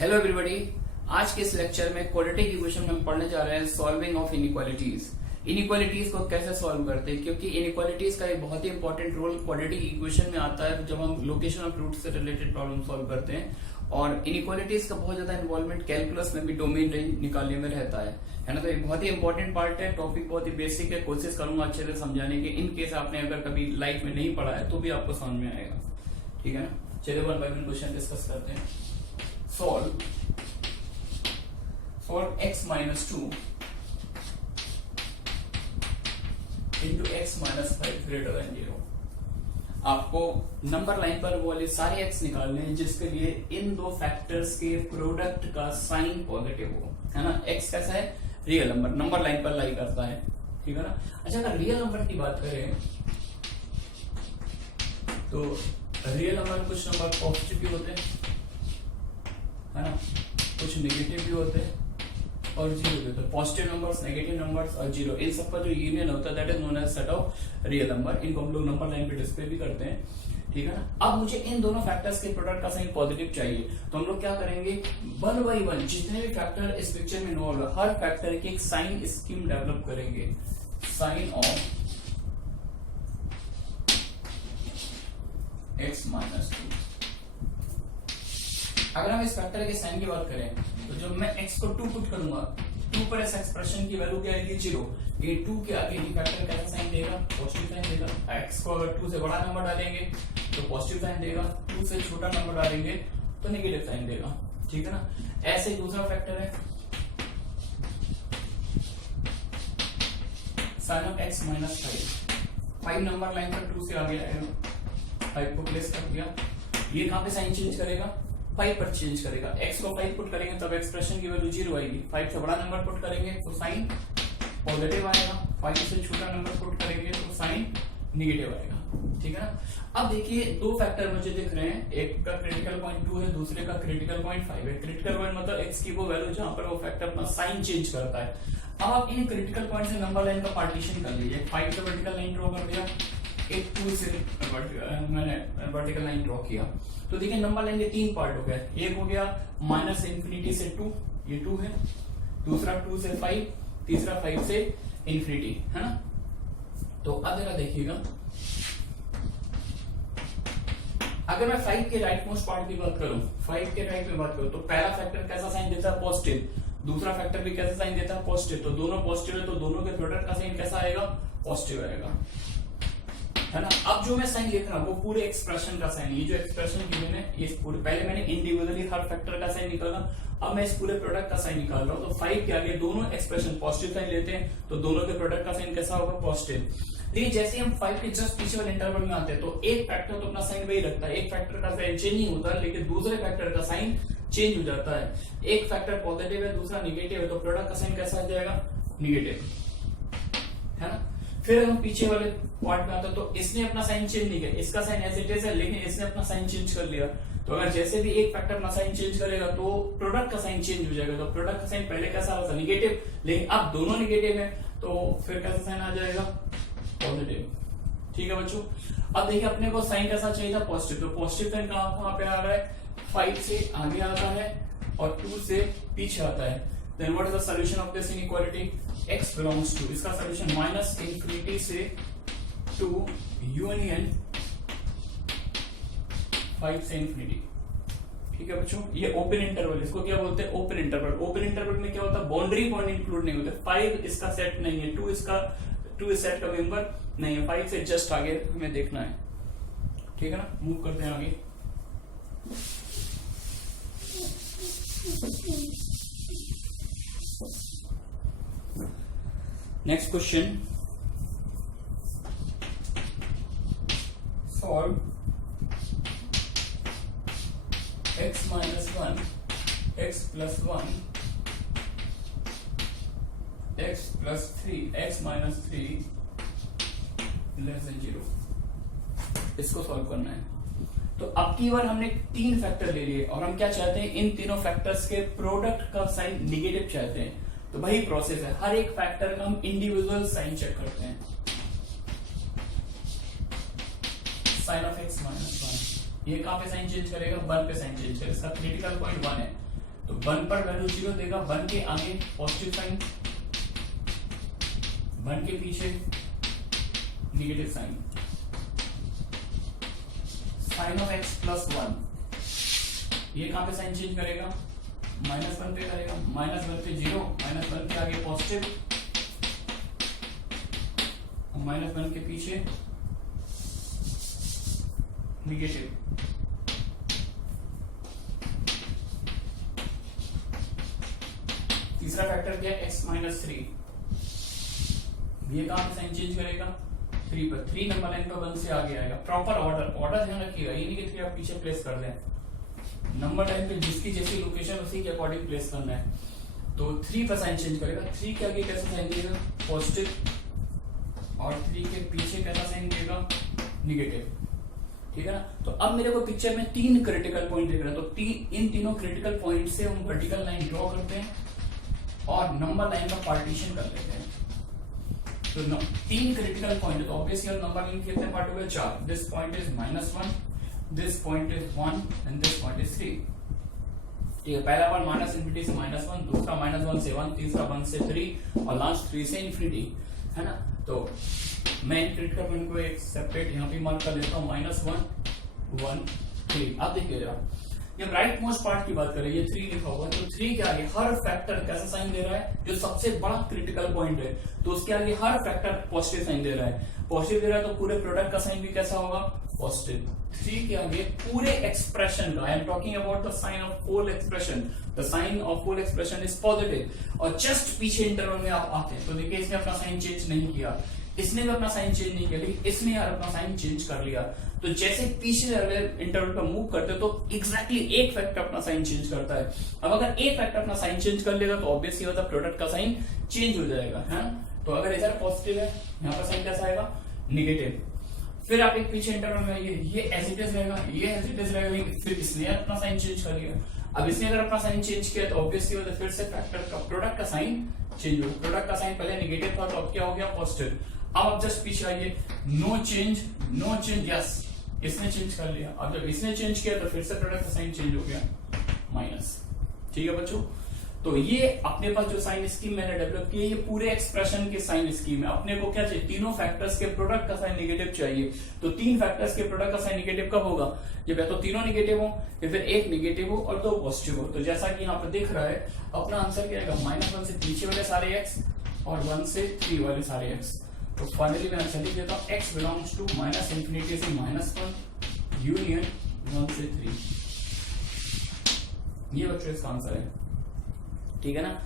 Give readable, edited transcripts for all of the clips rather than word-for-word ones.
Hello everybody. आज के इस लेक्चर में क्वाड्रेटिक इक्वेशन में हम पढ़ने जा रहे हैं सॉल्विंग ऑफ इनइक्वालिटीज। इनइक्वालिटीज को कैसे सॉल्व करते हैं, क्योंकि इनइक्वालिटीज का एक बहुत ही इंपॉर्टेंट रोल क्वाड्रेटिक इक्वेशन में आता है जब हम लोकेशन ऑफ रूट से रिलेटेड प्रॉब्लम सॉल्व करते हैं। और इनइक्वालिटीज का बहुत ज्यादा इन्वॉल्वमेंट कैलकुलस में भी डोमेन रेंज निकालने में रहता है ना। तो एक बहुत ही इंपॉर्टेंट पार्ट है, टॉपिक बहुत ही बेसिक है। कोशिश करूंगा अच्छे से समझाने की। इन केस आपने अगर कभी लाइफ में नहीं पढ़ा है तो भी आपको समझ में आएगा, ठीक है ना। चलिए one by one question discuss करते हैं। Solve for x minus 2 into x minus 5 greater than 0। आपको नंबर लाइन पर वो वाले सारे x निकालने हैं जिसके लिए इन दो फैक्टर्स के प्रोडक्ट का साइन पॉजिटिव हो, है ना। x कैसा है? रियल नंबर, नंबर लाइन पर लाई करता है, ठीक है ना। अच्छा, अगर रियल नंबर की बात करें तो रियल नंबर कुछ नंबर पॉजिटिव भी होते हैं, है ना, कुछ नेगेटिव भी होते हैं और जीरो भी होता है। पॉजिटिव नंबर्स, नेगेटिव नंबर्स और जीरो, इन सबका जो यूनियन होता है that is known as set of real number. इनको हम लोग नंबर लाइन पे डिस्प्ले भी करते हैं, ठीक है ना। अब मुझे इन दोनों फैक्टर्स के प्रोडक्ट का साइन पॉजिटिव चाहिए, तो हम लोग क्या करेंगे, वन बाई वन जितने भी फैक्टर इस पिक्चर में इन्वॉल्व है हर फैक्टर की एक साइन स्कीम डेवलप करेंगे। Sign of x minus 2। अगर हम इस फैक्टर के साइन की बात करें तो जब मैं x को 2 पुट करूंगा, 2 पर इस एक्सप्रेशन की वैल्यू क्या आएगी? 0। ये 2 के आगे ये फैक्टर कैसा साइन देगा? पॉजिटिव साइन देगा। x को अगर 2 से बड़ा नंबर डालेंगे तो पॉजिटिव साइन देगा, 2 से छोटा नंबर डालेंगे तो नेगेटिव साइन देगा, ठीक है ना। ऐसे दूसरा फैक्टर है sign of x minus 5 number line पर 2 से आगे आएगा, 5 को प्लेस कर दिया। ये कहां पे साइन चेंज करेगा? 5 पर चेंज करेगा। x को 5 पुट करेंगे तब एक्सप्रेशन की वैल्यू 0 आएगी। 5 से बड़ा नंबर पुट करेंगे तो साइन पॉजिटिव आएगा, 5 से छोटा नंबर पुट करेंगे तो साइन नेगेटिव आएगा, ठीक है ना। अब देखिए दो फैक्टर मुझे दिख रहे हैं, एक का क्रिटिकल पॉइंट 2 है, दूसरे का क्रिटिकल पॉइंट 5 है। क्रिटिकल पॉइंट मतलब x की वो वैल्यू जहां पर वो फैक्टर अपना साइन चेंज करता है। अब आप इन क्रिटिकल पॉइंट से नंबर लाइन का पार्टीशन कर लीजिए। 5 से वर्टिकल लाइन ड्रॉ कर दिया, एक 2 से मैंने वर्टिकल लाइन ड्रॉ किया, तो देखिए नंबर लाइन के 3 पार्ट हो गए। एक हो गया माइनस इंफिनिटी से 2, ये 2 है, दूसरा 2 से 5, तीसरा 5 से इंफिनिटी, है ना। तो अब जरा देखिएगा, अगर मैं 5 के राइट मोस्ट पार्ट की बात करूं, 5 के राइट में बात करूं तो पहला फैक्टर कैसा साइन देता है? पॉजिटिव। दूसरा फैक्टर भी कैसा साइन देता है? पॉजिटिव। तो दोनों पॉजिटिव है तो दोनों के प्रोडक्ट का साइन कैसा आएगा? पॉजिटिव आएगा, है ना। अब जो मैं साइन लिख रहा हूं वो पूरे एक्सप्रेशन का साइन, ये जो एक्सप्रेशन गिवन है ये पूरे, पहले मैंने इंडिविजुअली हर फैक्टर का साइन निकाला, अब मैं इस पूरे प्रोडक्ट का साइन निकाल रहा हूं। तो 5 के आगे दोनों एक्सप्रेशन पॉजिटिव साइन लेते हैं तो दोनों के प्रोडक्ट का साइन कैसा होगा? पॉजिटिव। देखिए जैसे हम 5 के जस्ट पीछे वाले इंटरवल में आते हैं तो एक फैक्टर तो अपना साइन वही रखता है, एक फैक्टर का साइन चेंज नहीं होता लेकिन दूसरे फैक्टर का साइन चेंज हो जाता है। एक फैक्टर पॉजिटिव है दूसरा निगेटिव है तो प्रोडक्ट का साइन कैसा आ जाएगा? निगेटिव, है ना। फिर हम पीछे वाले पार्ट में आते तो इसने अपना साइन चेंज नहीं किया, इसका साइन एज इट इज है लेकिन इसने अपना साइन चेंज कर लिया। तो अगर जैसे भी एक फैक्टर अपना साइन चेंज करेगा तो प्रोडक्ट का साइन चेंज हो जाएगा। तो प्रोडक्ट का साइन पहले कैसा आ रहा था? निगेटिव, लेकिन अब दोनों निगेटिव है तो फिर कैसा साइन आ जाएगा? पॉजिटिव, ठीक है बच्चों। अब देखिए अपने को साइन कैसा चाहिए था? पॉजिटिव। तो पॉजिटिव साइन कहां पे आ रहा है? 5 से आगे आता है और 2 से पीछे आता है। Then what is the solution of this inequality? X belongs to, इसका solution माइनस इंफिनिटी से 2 यूनियन 5 से इंफिनिटी, ठीक है बच्चों। ये ओपन इंटरवल, इसको क्या बोलते हैं? Open interval. ओपन इंटरवल में क्या होता है? बाउंड्री पॉइंट इंक्लूड नहीं होते। 5 इसका सेट नहीं है, 2 इस सेट का मेंबर नहीं है, 5 से जस्ट आगे हमें देखना है, ठीक है ना। मूव करते हैं आगे। Next question. Solve x minus 1, x plus 1, x plus 3, x minus 3 less than 0। इसको सॉल्व करना है। तो अब की बार हमने 3 फैक्टर ले लिए और हम क्या चाहते हैं? इन तीनों फैक्टर्स के प्रोडक्ट का साइन निगेटिव चाहते हैं। तो वही प्रोसेस है, हर एक फैक्टर का हम इंडिविजुअल साइन चेक करते हैं। साइन ऑफ x माइनस 1, ये कहां पे साइन चेंज करेगा? 1 पे साइन चेंज करेगा। इसका क्रिटिकल पॉइंट 1 है तो 1 पर वैल्यू 0 देगा, 1 के आगे पॉजिटिव साइन, 1 के पीछे negative sign, sign of x plus 1, ये कहां पे साइन चेंज करेगा, -1 पे करेगा, -1 पे 0, -1 के आगे पॉजिटिव, -1 के पीछे नेगेटिव। तीसरा फैक्टर क्या है, x माइनस 3, ये कहां पे साइन चेंज करेगा, 3 पर, 3 नंबर लाइन पर 1 से आगे आएगा। प्रॉपर ऑर्डर ध्यान रखिएगा, ये नहीं कि 3 आप पीछे प्लेस कर दें, नंबर लाइन पे जिसकी जैसी लोकेशन उसी के अकॉर्डिंग प्लेस करना है। तो 3 पर साइन चेंज करेगा, 3 के आगे कैसा साइन देगा, पॉजिटिव, और 3 के पीछे कैसा साइन देगा, नेगेटिव, ठीक है ना। तो अब मेरे को पिक्चर में 3 क्रिटिकल पॉइंट दिख रहा है, तो इन तीनों क्रिटिकल पॉइंट से हम वर्टिकल लाइन ड्रॉ करते हैं और नंबर लाइन का पार्टीशन कर लेते हैं। तो 3 क्रिटिकल पॉइंट, तो ऑब्वियसली नंबर लाइन कितने पार्ट हो गए, 4। This point is -1, this point is 1 and this point is 3। ठीक है, पहला पार्ट माइनस इंफिनिटी से -1, दूसरा -1 से 1, तीसरा 1 से 3 और लास्ट 3 से इंफिनिटी, है ना। तो मैं इन क्रिटिकल पॉइंट को एक सेपरेट यहाँ पे मार्क कर देता हूँ, -1 1 3। अब देखिए जरा, जब राइट मोस्ट पार्ट की बात करें, ये 3 लिखा हुआ है, तो 3 के आगे हर फैक्टर कैसा साइन दे रहा है, जो सबसे बड़ा क्रिटिकल पॉइंट है तो उसके आगे हर फैक्टर पॉजिटिव साइन दे रहा है। पॉजिटिव दे रहा है तो पूरे प्रोडक्ट का साइन भी कैसा होगा, पॉजिटिव। 3 के आगे पूरे एक्सप्रेशन का, I am talking about the sign of whole expression, the sign of whole expression is positive. और जस्ट पीछे इंटरवल में आप आते हैं तो देखिए इसने अपना साइन चेंज नहीं किया, इसने भी अपना साइन चेंज नहीं किया, लेकिन इसने यार अपना साइन चेंज कर लिया। तो जैसे पीछे इंटरवल पर मूव करते तो एग्जैक्टली एक फैक्टर अपना साइन चेंज करता है। अब अगर एक फैक्टर अपना साइन चेंज कर लेगा तो ऑब्वियसली होता है प्रोडक्ट का साइन चेंज हो जाएगा, है। तो अगर इधर पॉजिटिव है, यहाँ पर साइन कैसा आएगा, नेगेटिव। फिर आप एक पीछे इंटरवल में ये एज इट इज रहेगा, ये एज इट इज रहेगा, लेकिन फिर इसने अपना साइन चेंज कर लिया। अब इसने अगर अपना साइन चेंज किया तो ऑब्वियसली होता है फिर से फैक्टर का, प्रोडक्ट का साइन चेंज हो। प्रोडक्ट का साइन पहले नेगेटिव था तो अब क्या हो गया, पॉजिटिव। अब आप जस्ट पीछे आइए, नो चेंज, यस इसने चेंज कर लिया। अब जब इसने चेंज किया तो फिर से प्रोडक्ट का साइन चेंज हो गया, माइनस। ठीक है बच्चों, तो ये अपने पास जो साइन स्कीम मैंने डेवलप की है, ये पूरे एक्सप्रेशन के साइन स्कीम है। अपने को क्या चाहिए, तीनों फैक्टर्स के प्रोडक्ट का साइन नेगेटिव चाहिए। तो 3 फैक्टर्स के प्रोडक्ट का साइन नेगेटिव कब होगा, जब या तो तीनों नेगेटिव हो या फिर एक नेगेटिव हो और 2 पॉजिटिव हो। तो जैसा कि यहाँ पर दिख रहा है, अपना आंसर क्या आएगा, -1 से पीछे वाले सारे एक्स और 1 से 3 वाले सारे एक्स। तो फाइनली मैं आंसर लिख देता हूं, x बिलोंग्स टू -इंफिनिटी से -1 यूनियन 1 से 3। ये बच्चों इसका आंसर है, ठीक है ना।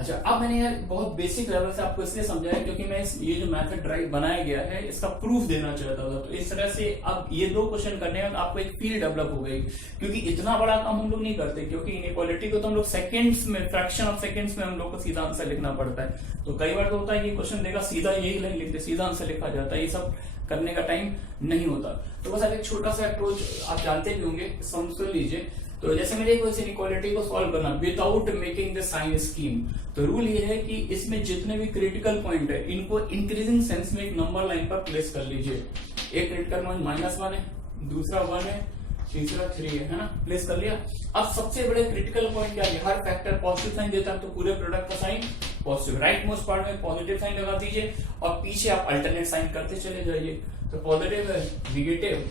अच्छा, अब मैंने यार बहुत बेसिक लेवल से आपको इसलिए समझाया क्योंकि मैं ये जो मेथड ड्राइव बनाया गया है इसका प्रूफ देना चाहता था। तो इस तरह से अब ये 2 क्वेश्चन करने में आपको एक फील डेवलप हो गई, क्योंकि इतना बड़ा काम हम लोग नहीं करते, क्योंकि इनइक्वालिटी को तो हम लोग सेकंड्स में, फ्रैक्शन ऑफ सेकंड्स में हम लोग को सीधा आंसर लिखना पड़ता है। तो कई बार तो होता है कि क्वेश्चन देगा सीधा यही लाइन लिखते, सीधा आंसर लिखा जाता है, ये सब करने का टाइम नहीं होता। तो बस एक छोटा सा अप्रोच आप जानते भी होंगे, समझ लीजिए। तो जैसे मेरे को इस इनइक्वालिटी को सॉल्व करना without making the sign scheme, तो रूल ये है कि इसमें जितने भी क्रिटिकल पॉइंट है इनको इंक्रीजिंग सेंस में एक नंबर लाइन पर प्लेस कर लीजिए। एक क्रिटिकल पॉइंट -1 है, दूसरा 1 है, तीसरा 3 है ना, प्लेस कर लिया। अब सबसे बड़े क्रिटिकल पॉइंट क्या है, हर फैक्टर पॉजिटिव साइन देता है तो पूरे प्रोडक्ट का sign positive. Right most part में पॉजिटिव साइन लगा दीजिए और पीछे आप अल्टरनेट साइन करते चले जाइए। तो पॉजिटिव है, निगेटिव,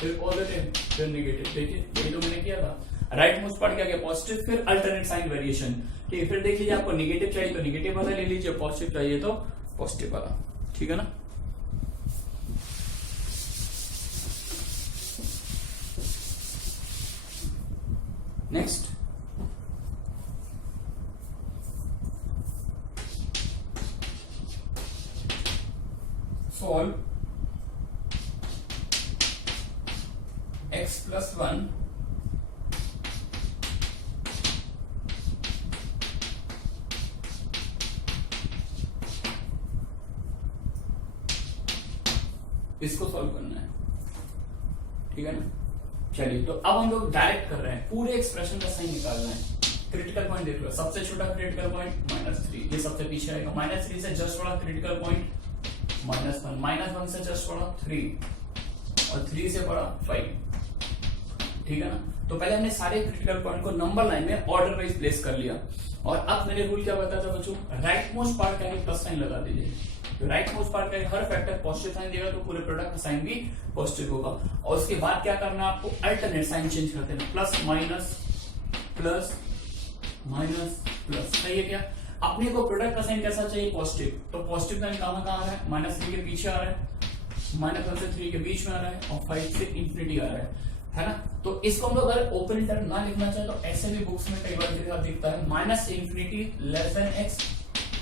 फिर पॉजिटिव, फिर निगेटिव। देखिए ये तो मैंने किया था। राइट मोस्ट पार्ट क्या गया, पॉजिटिव, फिर अल्टरनेट साइन वेरिएशन। ठीक है, फिर देख लीजिए आपको निगेटिव चाहिए तो निगेटिव वाला ले लीजिए, पॉजिटिव चाहिए तो पॉजिटिव वाला, ठीक है ना। नेक्स्ट, सॉल्व x plus 1 इसको सॉल्व करना है, ठीक है ना। चलिए, तो अब हम लोग डायरेक्ट कर रहे हैं, पूरे एक्सप्रेशन का साइन निकालना है। क्रिटिकल पॉइंट देख लो, सबसे छोटा क्रिटिकल पॉइंट -3, ये सबसे पीछे आएगा। -3 से जस्ट बड़ा क्रिटिकल पॉइंट -1, -1 से जस्ट बड़ा 3 और 3 से बड़ा 5, ठीक है ना। तो पहले हमने सारे क्रिटिकल पॉइंट को नंबर लाइन में ऑर्डर वाइज प्लेस कर लिया, और अब मैंने रूल क्या बताया था बच्चों, राइट मोस्ट पार्ट का प्लस साइन लगा दीजिए। तो राइट मोस्ट पार्ट का हर फैक्टर पॉजिटिव साइन देगा तो पूरे प्रोडक्ट का साइन भी पॉजिटिव होगा। और उसके बाद क्या करना है आपको, अल्टरनेट साइन चेंज कर देना, plus minus plus minus plus, सही है क्या। अपने को प्रोडक्ट का साइन कैसा चाहिए, पॉजिटिव, तो पॉजिटिव साइन कहां कहां आ रहा है, -3 के पीछे आ रहा है, -1 से 3 के बीच में आ रहा है, और 5 से इंफिनिटी आ रहा है ना। तो इसको हम लोग अगर ओपन इंटर ना लिखना चाहे तो ऐसे भी बुक्स में कई बार दिखता है minus infinity less than x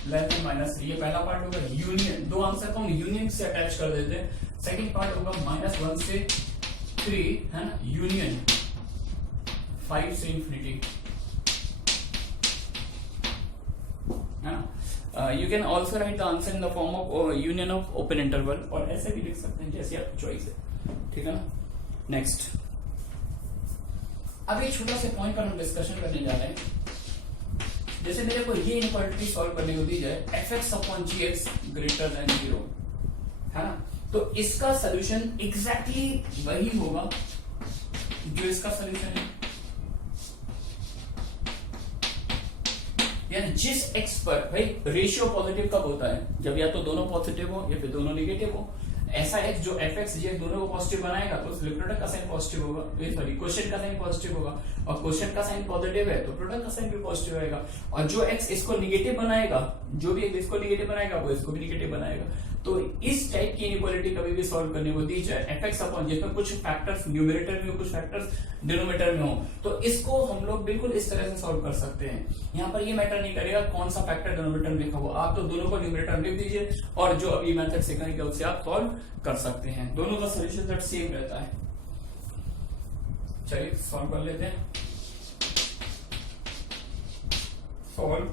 less than -3, ये पहला पार्ट होगा यूनियन, दो आंसर को हम यूनियन से अटैच कर देते हैं। सेकंड पार्ट होगा -1 से 3 है ना, यूनियन 5 से इंफिनिटी है ना। You can also right the answer in the form of union of open interval, और ऐसे भी लिख सकते हैं जैसे आपकी चॉइस है, ठीक है ना। नेक्स्ट, अब एक छोटा सा पॉइंट पर हम डिस्कशन करने जा रहे हैं। जैसे मेरे को ये इनक्वालिटी सॉल्व करने को दी जाए f(x)(gx) ग्रेटर देन 0 है ना, तो इसका सोल्यूशन एग्जैक्टली वही होगा जो इसका सोल्यूशन है, यानी जिस x पर भाई रेशियो पॉजिटिव कब होता है, जब या तो दोनों पॉजिटिव हो या फिर दोनों नेगेटिव हो। ऐसा x जो f(x)(gx) दोनों को पॉजिटिव बनाएगा तो उस प्रोडक्ट का साइन पॉजिटिव होगा, सॉरी क्वेश्चन का साइन पॉजिटिव होगा, और क्वेश्चन का साइन पॉजिटिव है तो प्रोडक्ट का साइन भी पॉजिटिव आएगा। और जो x इसको निगेटिव बनाएगा, जो भी x इसको निगेटिव बनाएगा वो इसको भी निगेटिव बनाएगा। तो इस टाइप की इनइक्वालिटी कभी भी सॉल्व करने को दी जाए f(x)(, जिसमें कुछ फैक्टर्स न्यूमरेटर में हो कुछ फैक्टर्स डिनोमिनेटर में हो, तो इसको हम लोग बिल्कुल इस तरह से सॉल्व कर सकते हैं। यहाँ पर ये मैटर नहीं करेगा कौन सा फैक्टर डिनोमिनेटर में लिखा हुआ, आप तो दोनों को न्यूमरेटर लिख दीजिए और जो अभी मेथड सीखेंगे उससे आप सॉल्व कर सकते हैं, दोनों का सोल्यूशन सेम रहता है। चलिए सॉल्व कर लेते हैं। सॉल्व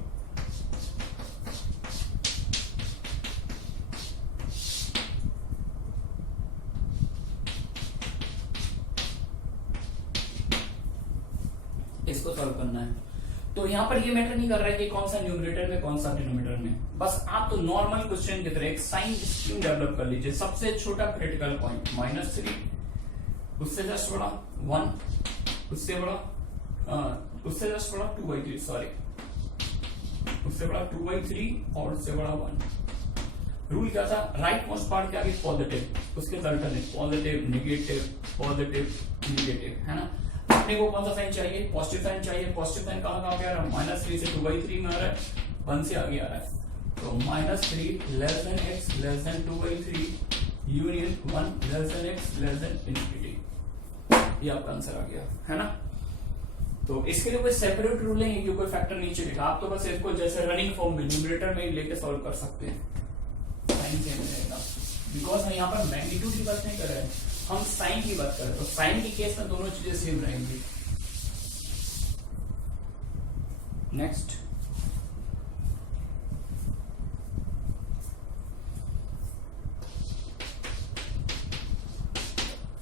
इसको सॉल्व करना है। तो यहाँ पर ये मैटर नहीं कर रहा है कि कौन सा न्यूमरेटर में कौन सा डिनोमिनेटर में, बस आप तो नॉर्मल क्वेश्चन की तरह एक साइन स्कीम डेवलप कर लीजिए। सबसे छोटा क्रिटिकल पॉइंट -3, उससे जस्ट बड़ा 1, उससे बड़ा 2/3, सॉरी उससे बड़ा 2/3 और उससे बड़ा 1। रूल क्या था, राइट मोस्ट पार्ट के आगे पॉजिटिव, उसके alternate positive negative positive negative, है ना। अपने को कौन सा साइन चाहिए, पॉजिटिव साइन चाहिए। पॉजिटिव साइन कहां पे आ रहा है, -3 से 2/3 में आ रहा है, 1 से आगे आ रहा है, तो -3 less than x less than 2/3 union 1 less than x less than infinity, ये आपका आंसर आ गया, है ना। तो इसके लिए कोई सेपरेट रूल नहीं है कि कोई फैक्टर नीचे लिखा, आप तो बस इसको जैसे रनिंग फॉर्म में न्यूमरेटर में लेके सॉल्व कर सकते हैं, साइन सेम रहेगा। बिकॉज हम यहाँ पर मैग्नीट्यूड की बात नहीं कर रहे हैं, हम साइन की बात करें, तो साइन के केस में दोनों चीजें सेम रहेंगी। Next,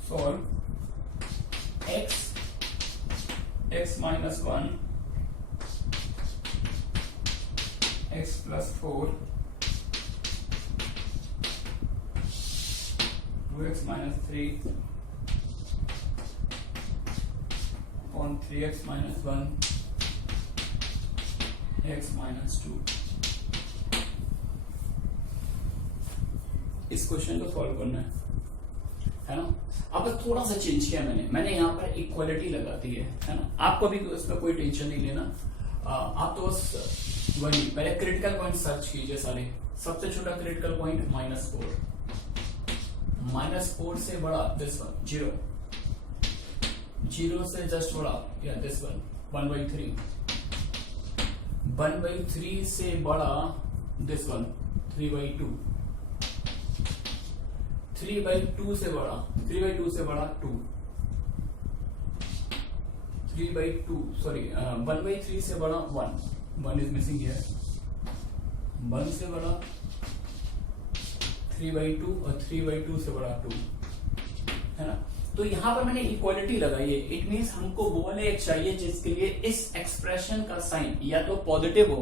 solve x -1 x + 4 2x - 3 on 3x - 1 x - 2। इस क्वेश्चन को सॉल्व करना है ना। अब थोड़ा सा चेंज किया मैंने यहाँ पर इक्वालिटी लगा दी है ना। आपको भी उसमें कोई टेंशन नहीं लेना, आप तो बस वही पहले क्रिटिकल पॉइंट सर्च कीजिए सारे। सबसे छोटा क्रिटिकल पॉइंट -4, -4 से बड़ा दिस वन 0, 0 से जस्ट बड़ा या दिस वन 1/3, 1/3 से बड़ा दिस वन 3/2, 3/2 से बड़ा 3/2 से बड़ा 2, 3/2 सॉरी 1/3 से बड़ा 1 इज मिसिंग हियर, 1 से बड़ा 3/2 और 3/2 से बड़ा 2, है ना। तो यहां पर मैंने इक्वालिटी लगाई है, इट मींस हमको वो वाले एक चाहिए जिसके लिए इस एक्सप्रेशन का साइन या तो पॉजिटिव हो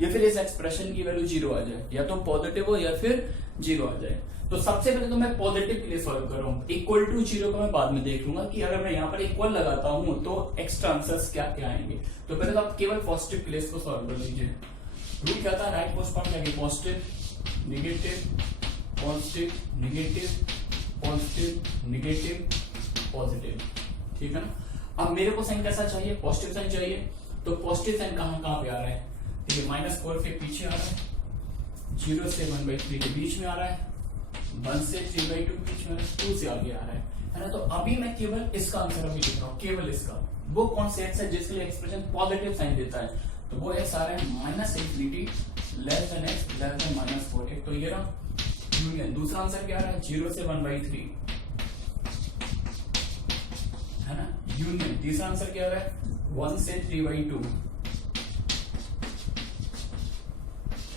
या फिर इस एक्सप्रेशन की वैल्यू 0 आ जाए, या तो पॉजिटिव हो या फिर 0 आ जाए। तो सबसे पहले तो मैं पॉजिटिव के लिए सॉल्व कर रहा हूँ, इक्वल टू 0 को मैं बाद में देख लूंगा कि अगर मैं यहाँ पर इक्वल लगाता हूँ तो एक्स्ट्रा आंसर्स क्या क्या आएंगे। तो पहले तो आप केवल पॉजिटिव के लिए इसको सॉल्व कर लीजिए। रूल क्या था, राइट मोस्ट पार्ट क्या, positive negative positive negative positive negative positive, ठीक है ना। अब मेरे को साइन कैसा चाहिए, पॉजिटिव साइन चाहिए। तो पॉजिटिव साइन कहाँ पे आ रहा है, ठीक है, -4 के पीछे आ रहा है, 0 से 1/3 के बीच में आ रहा है, 1 से 3/2 के बीच में, 2 से आगे आ रहा है ना। तो अभी मैं केवल इसका आंसर अभी लिख रहा हूँ, केवल इसका। वो कौन से एक्स है जिसके लिए एक्सप्रेशन पॉजिटिव साइन देता है, तो वो एक्स आ रहा है -∞ less than x less than -4। एक तो ये रहा यूनियन। दूसरा आंसर क्या आ रहा है, 0 से 1/3 है ना, यूनियन। तीसरा आंसर क्या आ रहा है, 1 से 3/2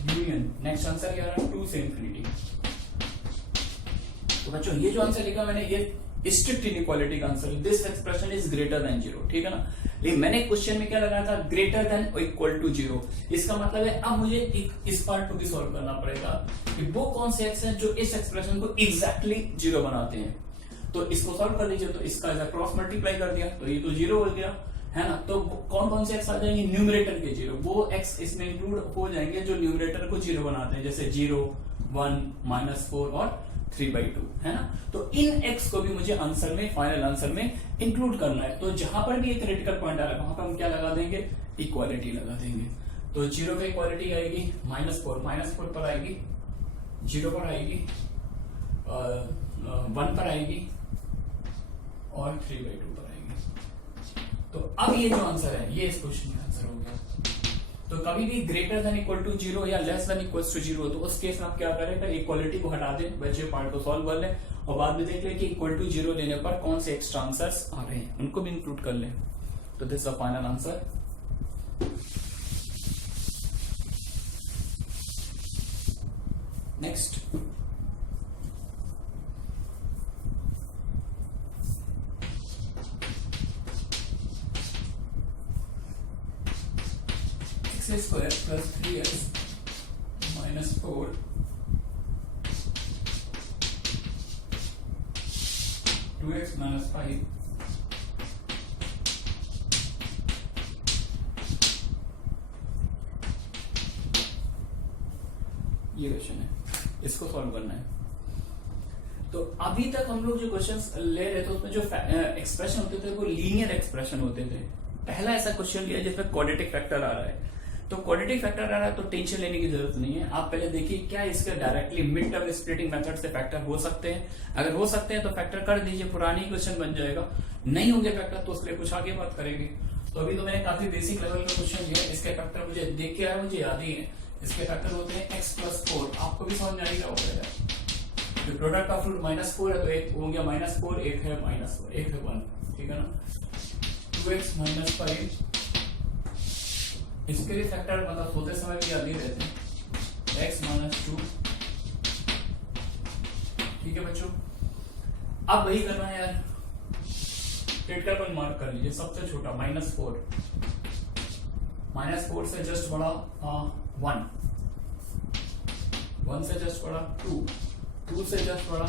यूनियन। नेक्स्ट आंसर क्या आ रहा है, 2 से ∞। तो बच्चों ये जो आंसर लिखा मैंने, ये स्ट्रिक्ट इनइक्वालिटी का answer, this expression is greater than 0, ठीक है ना। लेकिन मैंने क्वेश्चन में क्या लगाया था, ग्रेटर देन और इक्वल टू 0। इसका मतलब है अब मुझे इस पार्ट को भी सॉल्व करना पड़ेगा कि वो कौन से एक्स हैं जो इस एक्सप्रेशन को एग्जैक्टली 0 बनाते हैं। तो इसको सॉल्व कर लीजिए। तो इसका क्रॉस मल्टीप्लाई कर दिया तो ये तो 0 हो गया, है ना। तो कौन कौन से एक्स आ जाएंगे, न्यूमरेटर के 0, वो एक्स इसमें इंक्लूड हो जाएंगे जो न्यूमरेटर को 0 बनाते हैं, जैसे 0, 1, -4 और 3/2, है ना। तो इन एक्स को भी मुझे आंसर में, फाइनल आंसर में इंक्लूड करना है। तो जहां पर भी एक क्रिटिकल पॉइंट आ रहा है वहां पर हम क्या लगा देंगे, इक्वालिटी लगा देंगे। तो 0 पे इक्वालिटी आएगी, -4 पर आएगी, 0 पर आएगी, 1 पर आएगी और 3/2 पर आएगी। तो अब ये जो आंसर है, ये इस क्वेश्चन का आंसर हो गया। तो कभी भी ग्रेटर देन इक्वल टू 0 या लेस देन इक्वल टू 0, तो उस केस में आप क्या करें, इक्वालिटी को हटा दें, बचे पार्ट को सॉल्व कर लें और बाद में देख लें कि इक्वल टू 0 लेने पर कौन से एक्स्ट्रा आंसर्स आ रहे हैं, उनको भी इंक्लूड कर लें। तो this the final answer. Next, x² + 3x - 4 2x - 5 ये क्वेश्चन है, इसको सॉल्व करना है। तो अभी तक हम लोग जो क्वेश्चंस ले रहे थे उसमें जो एक्सप्रेशन होते थे वो लीनियर एक्सप्रेशन होते थे। पहला ऐसा क्वेश्चन लिया जिसमें क्वाड्रेटिक फैक्टर आ रहा है। तो क्वाड्रेटिक फैक्टर आ रहा है तो टेंशन लेने की जरूरत नहीं है। आप पहले देखिए क्या इसके directly mid term splitting method से फैक्टर हो सकते हैं। अगर हो सकते हैं तो फैक्टर कर दीजिए, पुरानी क्वेश्चन बन जाएगा। नहीं होंगे फैक्टर तो उसके लिए कुछ आगे बात करेंगे। तो अभी तो मैंने काफी बेसिक लेवल का क्वेश्चन लिया, इसके फैक्टर मुझे देख के आया, मुझे याद ही है। इसके फैक्टर होते हैं x + 4, आपको भी समझ में आएगा होगा। जो प्रोडक्ट ऑफ रूट -4 है तो एक हो गया -4, एक है -4, एक है 1, ठीक है ना। 2x - 5 इसके लिए फैक्टर मतलब सोते समय भी याद ही रहते हैं, x - 2, ठीक है बच्चों। अब वही करना है यार, क्रिटिकल पॉइंट मार्क कर लीजिए। सबसे छोटा -4, -4 से जस्ट बड़ा 1, 1 से जस्ट बड़ा 2, 2 से जस्ट बड़ा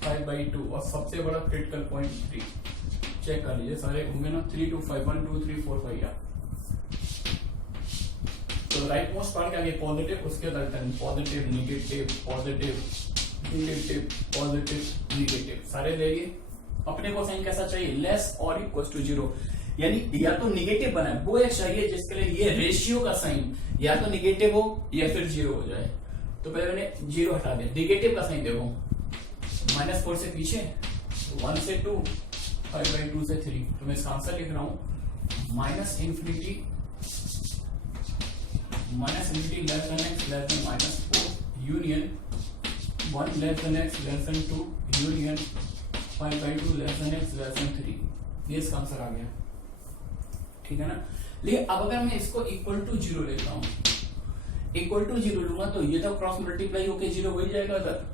5/2 और सबसे बड़ा क्रिटिकल पॉइंट 3। चेक कर लीजिए सारे होंगे ना, 3 2 5 1 2 3 4 5 या। तो राइट मोस्ट पार्ट क्या है, पॉजिटिव, उसके बाद positive negative positive negative positive negative सारे ले लिए। अपने को साइन कैसा चाहिए, लेस और इक्वल टू 0, यानी या तो निगेटिव बना है वो एक चाहिए जिसके लिए ये रेशियो का साइन या तो निगेटिव हो या फिर 0 हो जाए। तो पहले मैंने 0 हटा दिया। निगेटिव का साइन देखो, -4 से पीछे, 1 से 2, 5/2 से 3। तो मैं इसका आंसर लिख रहा हूं -∞ less than x less than -4 union 1 less than x less than 2 union 5/2 less than x less than 3। ये इसका आंसर आ गया, ठीक है ना। लेकिन अब अगर मैं इसको इक्वल टू 0 लेता हूं, इक्वल टू 0 लूंगा तो ये तो क्रॉस मल्टीप्लाई होके 0 हो ही जाएगा। अगर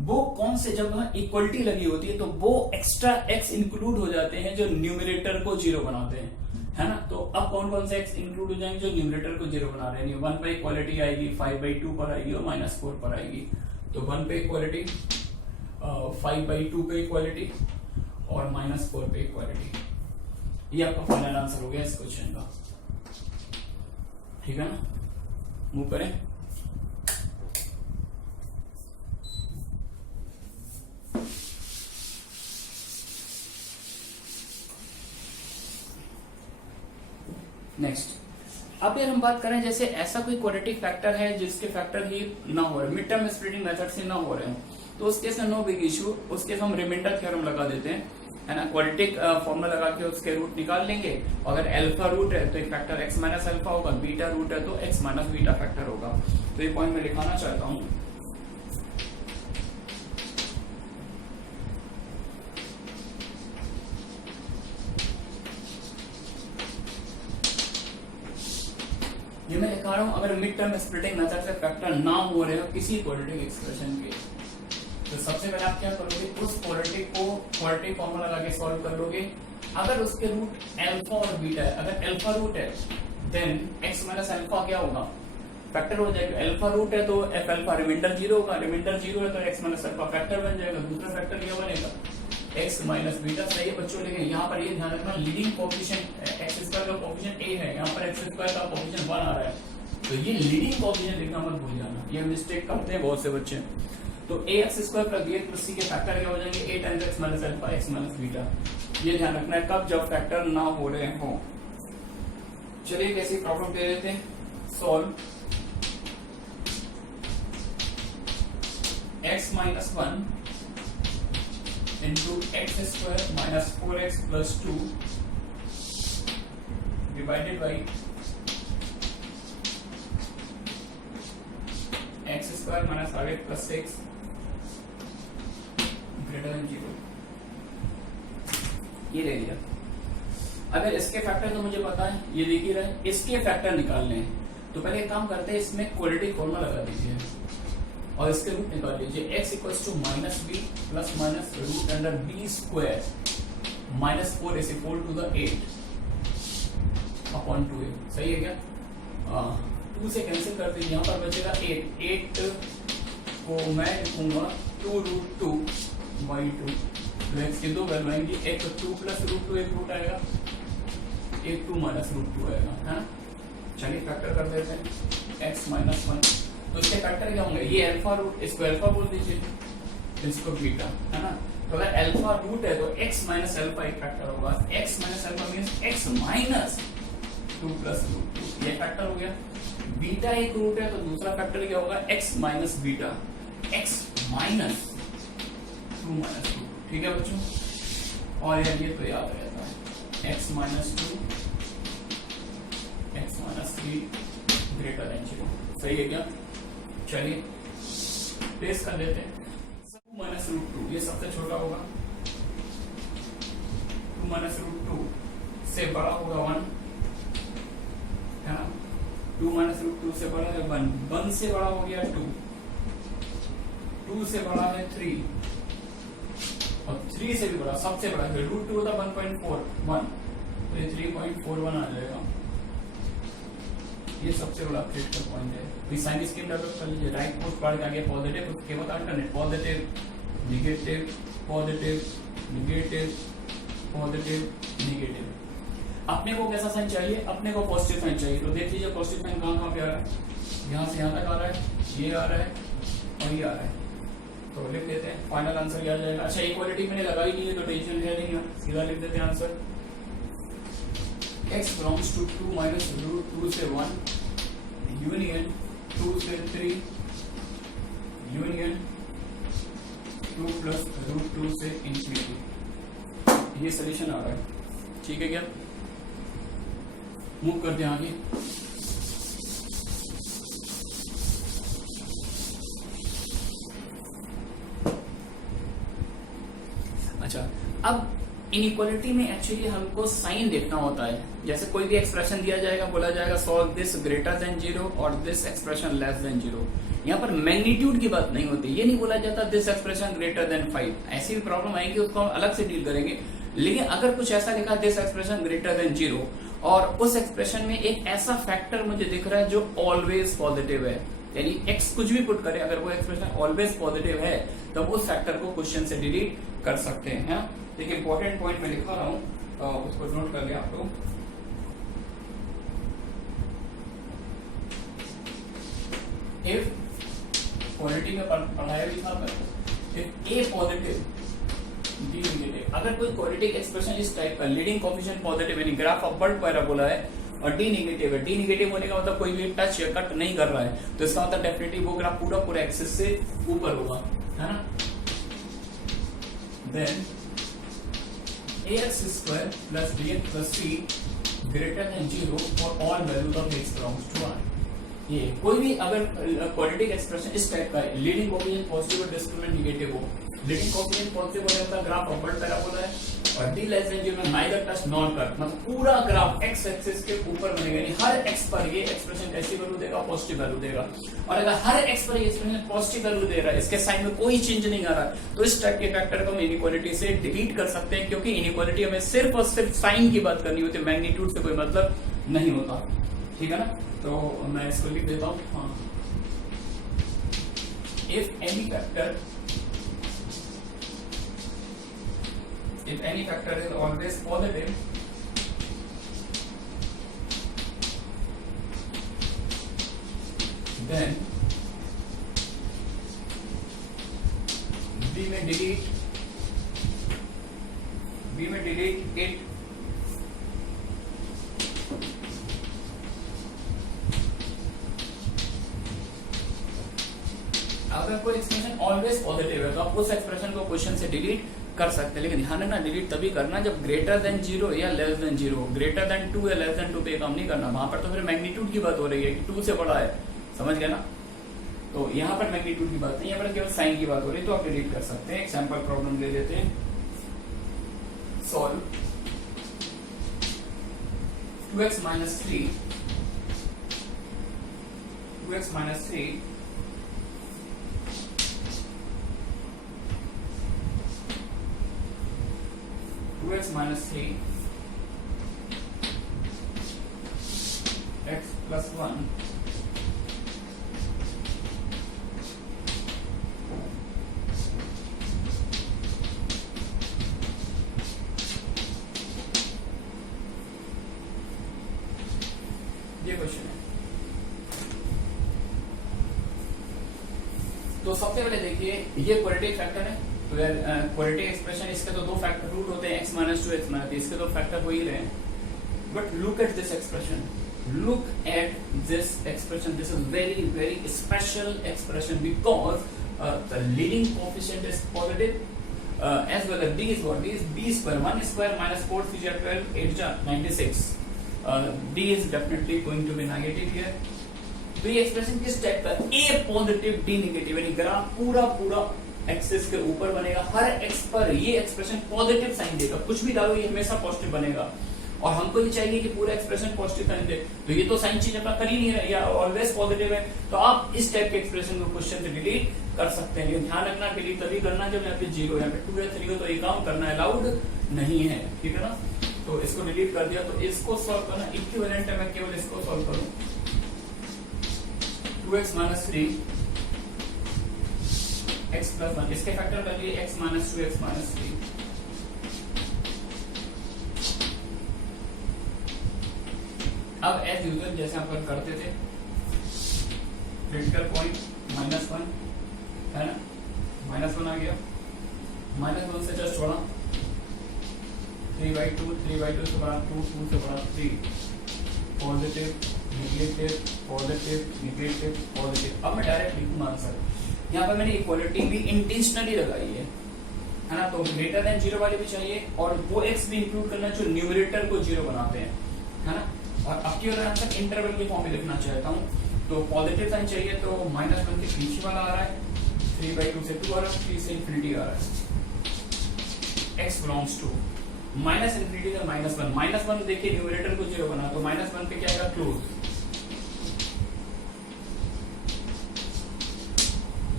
वो कौन से, जब वहां इक्वलिटी लगी होती है तो वो एक्स्ट्रा x इंक्लूड हो जाते हैं जो न्यूमरेटर को 0 बनाते हैं, है ना। तो अब कौन कौन से x इंक्लूड हो जाएंगे जो न्यूमरेटर को 0 बना रहे हैं। 1 पे इक्वालिटी आएगी, 5/2 पर आएगी और -4 पर आएगी। तो 1 पे इक्वालिटी 5/2 पे इक्वालिटी और -4 पे इक्वालिटी। ये आपका फाइनल आंसर हो गया इस क्वेश्चन का, ठीक है ना। मूव करें। नेक्स्ट, अब यार हम बात करें जैसे ऐसा कोई क्वाड्रेटिक फैक्टर है जिसके फैक्टर ही ना हो रहे, मिड टर्म स्प्लिटिंग मेथड से ना हो रहे हैं, तो उस केस में नो बिग इशू, उस केस हम रिमाइंडर थ्योरम लगा देते हैं, है ना। क्वाड्रेटिक फॉर्मूला लगा के उसके रूट निकाल लेंगे। अगर अल्फा रूट है तो एक फैक्टर x माइनस अल्फा होगा, बीटा रूट है तो x माइनस बीटा फैक्टर होगा। तो ये पॉइंट मैं लिखाना चाहता हूं। ये मैं लिखा रहा हूं, अगर मिड टर्म स्प्लिटिंग मेथड से फैक्टर ना हो रहे हो किसी क्वाड्रेटिक एक्सप्रेशन के, तो सबसे पहले आप क्या करोगे, उस क्वाड्रेटिक को क्वाड्रेटिक फॉर्मूला लगा के सॉल्व कर लोगे। अगर उसके रूट अल्फा और बीटा है, अगर अल्फा रूट है देन x माइनस अल्फा क्या होगा, फैक्टर हो जाएगा। अल्फा रूट है तो f अल्फा रिमाइंडर 0 होगा, रिमाइंडर 0 है तो x माइनस अल्फा फैक्टर बन जाएगा। दूसरा फैक्टर क्या बनेगा, x माइनस बीटा। सही है बच्चों, लेकिन यहाँ पर ये ध्यान रखना लीडिंग कोएफिशिएंट x स्क्वायर का कोएफिशिएंट a है, यहाँ पर x स्क्वायर का कोएफिशिएंट 1 आ रहा है, तो ये लीडिंग कोएफिशिएंट लिखना मत भूल जाना, ये मिस्टेक करते हैं बहुत से बच्चे। तो ax square plus b plus c के फैक्टर क्या हो जाएंगे, a times x minus alpha x minus beta. ये ध्यान रखना है कब, जब फैक्टर ना हो रहे हो। चलिए कैसी प्रॉब्लम दे देते हैं, solve x minus 1 into x square minus 4x plus 2 divided by x square minus 8 plus 6 greater than 0। ये ले लिया। अगर इसके फैक्टर तो मुझे पता है, ये देख ही रहे, इसके फैक्टर निकालने हैं, तो पहले एक काम करते हैं, इसमें क्वाड्रेटिक फॉर्मूला लगा दीजिए और इसके रूट निकाल लीजिए। x equals to minus B plus minus root under B square minus 4 is equal to the 8 upon 2a। सही है क्या, 2 से कैंसिल कर दीजिए, यहाँ पर बचेगा 8 को मैं लिखूंगा 2 रूट 2 बाई 2। तो x की दो वैल्यू आएंगी, एक 2 प्लस रूट 2 एक रूट आएगा, एक 2 माइनस रूट 2 आएगा, है ना। चलिए फैक्टर कर देते हैं, x माइनस 1, तो इसके फैक्टर क्या होंगे, ये अल्फा रूट, इसको अल्फा बोल दीजिए, इसको बीटा, है ना। तो अगर अल्फा रूट है तो x माइनस अल्फा एक फैक्टर होगा, x minus alpha means x minus 2 plus root 2, ये फैक्टर हो गया। बीटा एक रूट है तो दूसरा फैक्टर क्या होगा, x minus beta, x minus 2 minus 2। ठीक है बच्चों, और यार ये तो याद रहता है, x minus 2 x minus 3 greater than 0। सही है क्या। चलिए टेस्ट कर लेते हैं। 2 माइनस रूट 2 ये सबसे छोटा होगा, 2 माइनस रूट 2 से बड़ा होगा 1, है ना। 2 माइनस रूट 2 से बड़ा है 1, 1 से बड़ा हो गया 2, 2 से बड़ा है 3, और 3 से भी बड़ा, सबसे बड़ा है रूट 2 होता 1.41, तो ये 3.41 आ जाएगा। ये सबसे बड़ा क्रिटिकल पॉइंट है। तो साइन स्कीम डेवलप कर लीजिए, राइट पोस्ट पढ़ के आगे पॉजिटिव, उसके बाद alternate, positive negative positive negative positive negative. अपने को कैसा साइन चाहिए, अपने को पॉजिटिव साइन चाहिए। तो देख लीजिए पॉजिटिव साइन कहाँ पे आ रहा है, यहाँ से यहाँ तक आ रहा है, ये आ रहा है और ये आ रहा है, तो लिख देते हैं, फाइनल आंसर क्या आ जाएगा। अच्छा इक्वालिटी मैंने लगाई नहीं है तो टेंशन है नहीं, सीधा लिख देते हैं answer, x belongs to 2 minus root 2 से 1 यूनियन 2 से 3 यूनियन 2 प्लस रूट 2 से इंफिनिटी। ये सोल्यूशन आ रहा है, ठीक है क्या। मूव करते हैं आगे। अच्छा अब इनइक्वालिटी में एक्चुअली हमको साइन देखना होता है। जैसे कोई भी एक्सप्रेशन दिया जाएगा, बोला जाएगा सॉल्व दिस ग्रेटर देन 0 और दिस एक्सप्रेशन लेस देन 0। यहाँ पर मैग्नीट्यूड की बात नहीं होती, ये नहीं बोला जाता दिस एक्सप्रेशन ग्रेटर देन 5। ऐसी भी प्रॉब्लम आएगी उसको हम अलग से डील करेंगे। लेकिन अगर कुछ ऐसा लिखा दिस एक्सप्रेशन ग्रेटर देन 0 और उस एक्सप्रेशन में एक ऐसा फैक्टर मुझे दिख रहा है जो ऑलवेज पॉजिटिव है, यानी x कुछ भी पुट करे, अगर वो एक्सप्रेशन ऑलवेज पॉजिटिव है तो उस फैक्टर को क्वेश्चन से डिलीट कर सकते हैं। एक इंपॉर्टेंट पॉइंट मैं लिखा रहा हूं, उसको नोट कर लिया आप लोग। इफ क्वालिटी में पढ़ाया भी था, if A positive D negative, अगर कोई क्वाड्रेटिक एक्सप्रेशन इस टाइप का, लीडिंग कोएफिशिएंट पॉजिटिव यानी ग्राफ अपवर्ड पैराबोला है और डी नेगेटिव है, डी नेगेटिव होने का मतलब कोई भी टच या कट नहीं कर रहा है, तो इसका मतलब डेफिनेटली वो ग्राफ पूरा एक्सिस से ऊपर होगा, है ना। Then ax² plus bx plus c greater than 0 for all values of x belongs to R। ये कोई भी अगर क्वाड्रेटिक एक्सप्रेशन इस टाइप का है, लीडिंग कोएफिशिएंट पॉजिटिव और डिस्क्रिमिनेंट नेगेटिव हो, लीडिंग कोएफिशिएंट पॉजिटिव होने का ग्राफ अपवर्ड पैराबोला है और d लेस देन 0 में नाइदर टच नॉन कट, मतलब पूरा ग्राफ x एक्सिस के ऊपर बनेगा, यानी हर x पर ये एक्सप्रेशन कैसी वैल्यू देगा, पॉजिटिव वैल्यू देगा। और अगर हर x पर ये एक्सप्रेशन पॉजिटिव वैल्यू दे रहा है, इसके साइन में कोई चेंज नहीं आ रहा, तो इस टाइप के फैक्टर को हम इनइक्वालिटी से डिलीट कर सकते हैं, क्योंकि इनइक्वालिटी हमें सिर्फ और सिर्फ साइन की बात करनी होती है, मैग्नीट्यूड से कोई मतलब नहीं होता, ठीक है ना। तो मैं इसको लिख देता हूं, हाँ, if any factor is always positive, then we may delete it अगर कोई एक्सप्रेशन ऑलवेज पॉजिटिव है तो आप उस एक्सप्रेशन को क्वेश्चन से डिलीट कर सकते हैं, लेकिन ध्यान रखना डिलीट तभी करना जब ग्रेटर देन 0 या लेस देन 0, ग्रेटर देन 2 या लेस देन 2 पे काम नहीं करना, वहां पर तो फिर मैग्नीट्यूड की बात हो रही है कि 2 से बड़ा है, समझ गए ना। तो यहाँ पर मैग्नीट्यूड की बात नहीं, यहाँ पर केवल साइन की बात हो रही है, तो आप डिलीट कर सकते हैं। एग्जाम्पल प्रॉब्लम ले लेते हैं, solve 2x minus 3 2x minus 3 x plus 1 ये क्वेश्चन है। तो सबसे पहले देखिए ये क्वाड्रेटिक फैक्टर है, तो क्वाड्रेटिक एक्सप्रेशन इसके तो दो फैक्टर रूट होते हैं, x minus 2 x minus 3, इसके तो फैक्टर हो ही रहे हैं। But look at this expression, this is very very special expression because the leading coefficient is positive as well as d is what, d is b square, 1 square minus 4 3 12 8 96, d is definitely going to be negative here। तो ये expression किस type का, a positive d negative, यानी graph पूरा axis के ऊपर बनेगा, हर x पर ये एक्सप्रेशन पॉजिटिव साइन देगा, कुछ भी डालो ये हमेशा पॉजिटिव बनेगा, और हमको ये चाहिए कि पूरा एक्सप्रेशन पॉजिटिव साइन दे, तो ये तो साइन चीज अपना कर ही नहीं रहा, या ऑलवेज पॉजिटिव है, तो आप इस टाइप के एक्सप्रेशन को क्वेश्चन से डिलीट कर सकते हैं। लेकिन ध्यान रखना डिलीट तभी करना जब यहाँ पे 0 यहाँ पे 2 या 3 हो, तो ये काम करना अलाउड नहीं है, ठीक है ना। तो इसको डिलीट कर दिया, तो इसको सॉल्व करना इक्विवेलेंट है, मैं केवल इसको सॉल्व करूं, 2x minus 3 x plus 1, इसके फैक्टर कर लिए x minus 2 x minus 3, अब एज यूजुअल जैसे अपन करते थे, क्रिटिकल पॉइंट -1 है ना, -1 आ गया, -1 से जस्ट छोड़ा 3/2 से बड़ा 2 से बड़ा 3, positive negative positive negative positive. अब मैं डायरेक्ट लिखूंगा आंसर, यहाँ पर मैंने इक्वालिटी भी इंटेंशनली लगाई है ना, तो ग्रेटर देन 0 वाली भी चाहिए और वो x भी इंक्लूड करना जो न्यूमरेटर को 0 बनाते हैं, है ना। और अब की अगर आंसर इंटरवल के फॉर्म में लिखना चाहता हूँ, तो पॉजिटिव साइन चाहिए, तो -1 के पीछे वाला आ रहा है, 3/2 से 2 आ रहा है, 3 से इंफिनिटी आ रहा है, x belongs to minus infinity से -1, -1 देखिए न्यूमरेटर को 0 बना, तो -1 पे क्या आएगा, क्लोज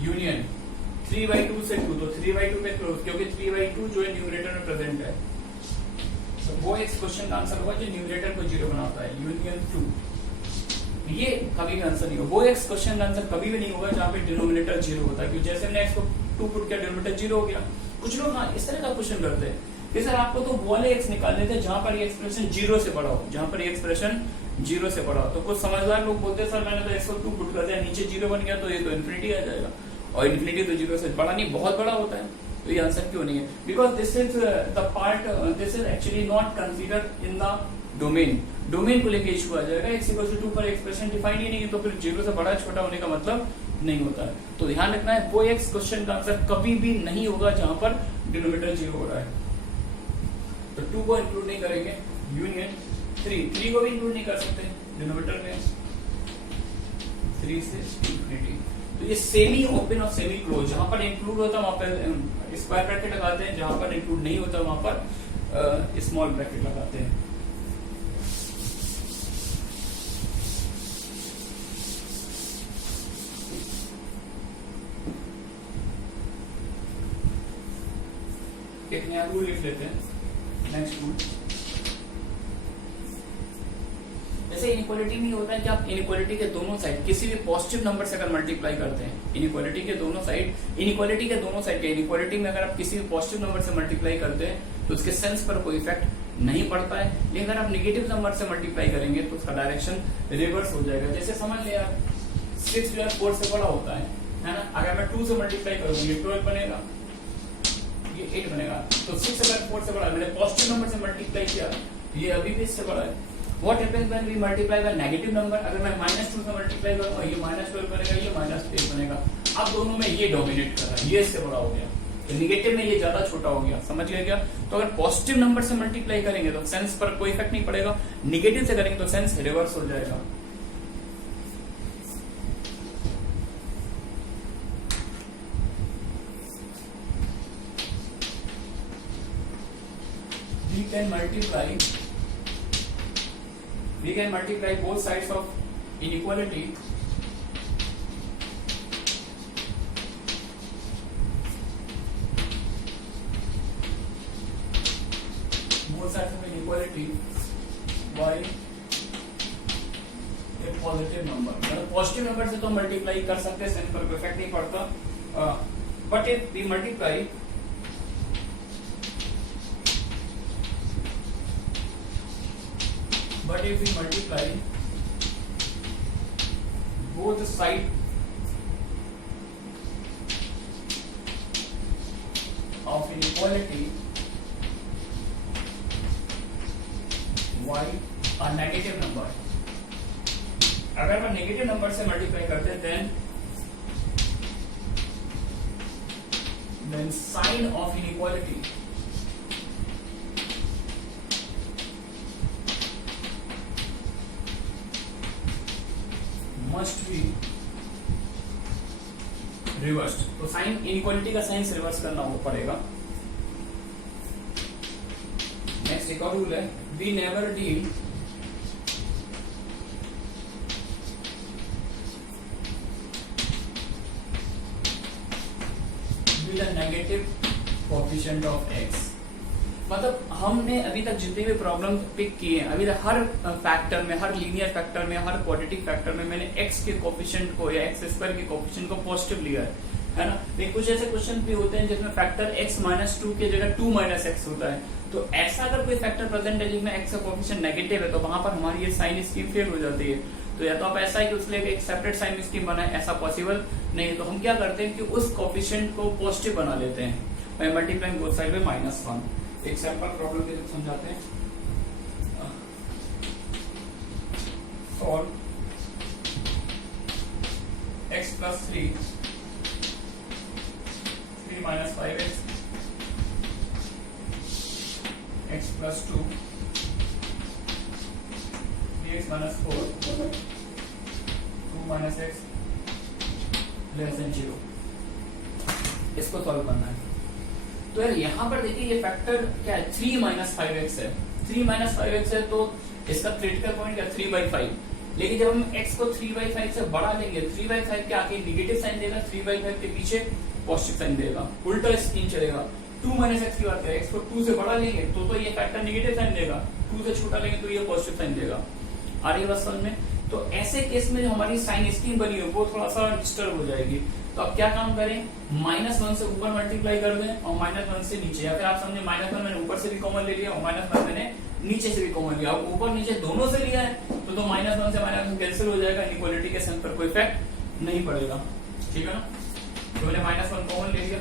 यूनियन 3/2 से 2, तो 3/2 पे क्लोज, क्योंकि 3/2 जो है न्यूमरेटर में प्रेजेंट है, तो वो इस क्वेश्चन का आंसर होगा जो न्यूमरेटर को 0 बनाता है, यूनियन 2 ये कभी भी आंसर नहीं होगा, वो एक्स क्वेश्चन का आंसर कभी भी नहीं होगा जहाँ पे डिनोमिनेटर जीरो होता है, क्योंकि जैसे हमने एक्स को 2 पुट किया डिनोमिनेटर जीरो हो गया। कुछ लोग हाँ इस तरह का क्वेश्चन करते हैं कि सर आपको तो वो वाले एक्स निकालने थे जहां पर ये एक्सप्रेशन जीरो से बड़ा हो, जहां पर ये एक्सप्रेशन जीरो से बड़ा हो। तो कुछ समझदार लोग बोलते हैं सर मैंने तो एक्स को 2 पुट कर दिया, नीचे जीरो बन गया तो ये तो इन्फिनिटी आ जाएगा, और इन्फिनिटी तो जीरो से बड़ा नहीं, बहुत बड़ा होता है। तो ये आंसर क्यों नहीं है? Because this is the part, this is actually not considered in the domain. Domain को लेके इशू आ जाएगा, एक्स इक्वल टू 2 पर एक्सप्रेशन डिफाइन ही नहीं है, तो फिर जीरो से बड़ा छोटा होने का मतलब नहीं होता है। तो ध्यान रखना है वो एक्स क्वेश्चन का आंसर कभी भी नहीं होगा जहां पर डिनोमिनेटर जीरो हो रहा है। तो 2 को इंक्लूड नहीं करेंगे, यूनियन 3 को भी इंक्लूड नहीं कर सकते डिनोमिनेटर में, 3 से इंफिनिटी। तो ये सेमी ओपन और सेमी क्लोज, जहां पर इंक्लूड होता है वहां पर स्क्वायर ब्रैकेट लगाते हैं, जहां पर इंक्लूड नहीं होता वहां पर स्मॉल ब्रैकेट लगाते हैं। एक नया रूल लिख लेते हैं, नेक्स्ट रूल। जैसे इनइक्वालिटी में होता है कि आप इनइक्वालिटी के दोनों साइड किसी भी पॉजिटिव नंबर से अगर मल्टीप्लाई करते हैं, इनइक्वालिटी के दोनों साइड के इनइक्वालिटी में अगर आप किसी भी पॉजिटिव नंबर से मल्टीप्लाई करते हैं तो उसके सेंस पर कोई इफेक्ट नहीं पड़ता है। लेकिन अगर आप निगेटिव नंबर से मल्टीप्लाई करेंगे तो उसका डायरेक्शन रिवर्स हो जाएगा। जैसे समझ लिया 6 जो है 4 से बड़ा होता है ना, अगर मैं 2 से मल्टीप्लाई करूंगा ये 12 बनेगा, ये 8 बनेगा। तो 6 अगर 4 से बड़ा, मैंने पॉजिटिव नंबर से मल्टीप्लाई किया, ये अभी भी इससे बड़ा है। What happens when we multiply by negative number? अगर मैं -2 से मल्टीप्लाई करूंगा ये -12 बनेगा, ये -8 बनेगा। अब दोनों में ये डोमिनेट कर रहा है, ये इससे बड़ा हो गया, तो निगेटिव में ये ज्यादा छोटा हो गया। समझ गया क्या? तो अगर पॉजिटिव नंबर से मल्टीप्लाई करेंगे तो सेंस पर कोई इफेक्ट नहीं पड़ेगा, निगेटिव से करेंगे तो सेंस रिवर्स हो जाएगा। We can multiply both sides of inequality by a positive number। मतलब पॉजिटिव नंबर से तो मल्टीप्लाई कर सकते हैं, सेंस पर कोई इफेक्ट नहीं पड़ता। But if we multiply both sides of inequality y a negative number। अगर हम नेगेटिव नंबर से मल्टीप्लाई करते हैं then sign of inequality must be reversed। तो साइन इनइक्वालिटी का साइन रिवर्स करना वो पड़ेगा। नेक्स्ट एक और रूल है, we never deal with a negative coefficient of x. मतलब हमने अभी तक जितने भी प्रॉब्लम पिक किए हैं, अभी तक हर फैक्टर में, हर लीनियर फैक्टर में, हर क्वाड्रेटिक फैक्टर में मैंने x के कोएफिशिएंट को या x स्क्वायर के कोएफिशिएंट को पॉजिटिव लिया है ना। लेकिन कुछ ऐसे क्वेश्चन भी होते हैं जिसमें फैक्टर x -2 की जगह 2 - x होता है। तो ऐसा अगर कोई फैक्टर प्रेजेंट है जिसमें x का कोएफिशिएंट नेगेटिव है तो वहां पर हमारी ये साइन स्कीम फेल हो जाती है। तो या तो आप ऐसा है कि उसके लिए एक सेपरेट साइन स्कीम बनाए, ऐसा पॉसिबल नहीं है। तो हम क्या करते हैं कि उस कोएफिशिएंट को पॉजिटिव बना लेते हैं by multiplying both side by -1। एक सैंपल प्रॉब्लम के समझाते हैं। Solve x + 3 5x x + 2 3x - 4 2 - x <0। इसको सॉल्व करना है। तो यार यहाँ पर देखिए ये फैक्टर क्या है, 3 - 5x है। 3 - 5x है तो इसका क्रिटिकल पॉइंट क्या 3/5। लेकिन जब हम x को 3/5 से बढ़ा लेंगे, 3/5 के आगे निगेटिव साइन देगा, 3/5 के पीछे पॉजिटिव साइन देगा, उल्टा स्कीम चलेगा। 2 - x की बात करें, x को 2 से बढ़ा लेंगे तो ये फैक्टर निगेटिव साइन देगा, 2 से छोटा लेंगे तो ये पॉजिटिव साइन देगा। आ रही बात समझ में? तो तो ऐसे केस में जो हमारी साइन स्कीम बनी है वो थोड़ा सा डिस्टर्ब हो जाएगी। तो अब क्या काम करें, -1 से ऊपर मल्टीप्लाई कर दें और -1 से नीचे, या फिर आप समझे -1 मैंने ऊपर से भी कॉमन ले लिया और -1 मैंने नीचे से भी कॉमन लिया। अब ऊपर नीचे दोनों से लिया है तो -1 से -1 कैंसिल हो जाएगा, इनइक्वालिटी के साइन पर कोई इफेक्ट नहीं पड़ेगा। ठीक है ना, तो मैंने -1 कॉमन ले लिया,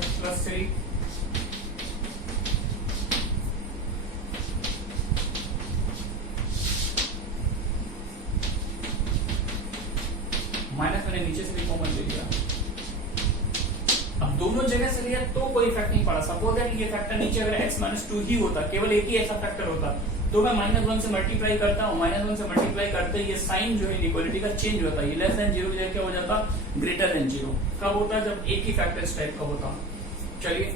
x+3 माइनस मैंने नीचे से भी कॉमन ले लिया। अब दोनों जगह से लिया तो कोई इफेक्ट नहीं पड़ा। सपोज दैट ये फैक्टर नीचे अगर x-2 ही होता, केवल एक ही ऐसा फैक्टर होता, तो मैं -1 से मल्टीप्लाई करता हूँ, -1 से मल्टीप्लाई करते ये साइन जो है इनइक्वालिटी का चेंज होता है, लेस देन 0 क्या हो जाता, ग्रेटर देन 0। कब होता है, जब एक ही फैक्टर इस टाइप का होता। चलिए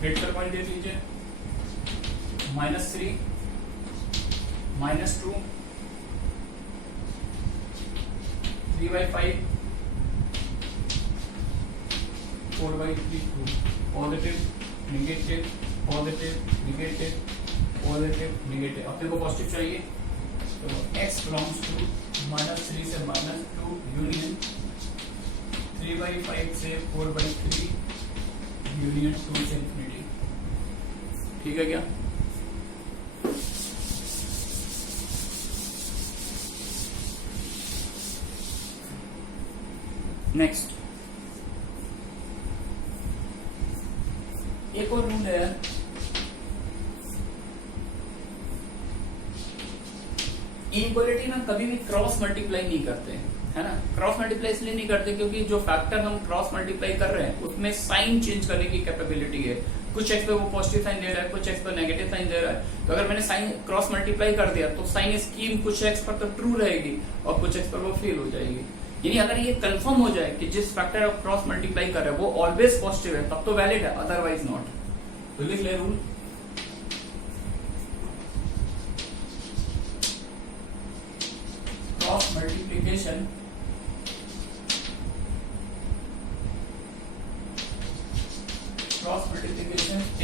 क्रिटिकल पॉइंट देख लीजिए, -3 -2 3/5 4/3 2 positive negative positive negative positive negative. अब देखो पॉजिटिव चाहिए तो x बिलोंग्स टू -3 से -2 यूनियन 3/5 से 4/3 यूनियन 2 से इंफिनिटी। ठीक है क्या? नेक्स्ट एक और रूल है, इनइक्वालिटी में कभी भी क्रॉस मल्टीप्लाई नहीं करते, है ना। क्रॉस मल्टीप्लाई इसलिए नहीं करते क्योंकि जो फैक्टर हम क्रॉस मल्टीप्लाई कर रहे हैं उसमें साइन चेंज करने की कैपेबिलिटी है। कुछ एक्स पे वो पॉजिटिव साइन दे रहा है, कुछ एक्स पे नेगेटिव साइन दे रहा है। तो अगर मैंने साइन क्रॉस मल्टीप्लाई कर दिया तो साइन स्कीम कुछ एक्स पर तो ट्रू रहेगी और कुछ एक्स पर वो फेल हो जाएगी। यानी अगर ये कंफर्म हो जाए कि जिस फैक्टर आप क्रॉस मल्टीप्लाई कर रहे हैं वो ऑलवेज पॉजिटिव है, तब तो वैलिड है, अदरवाइज नॉट। तो लिख ले rule, cross multiplication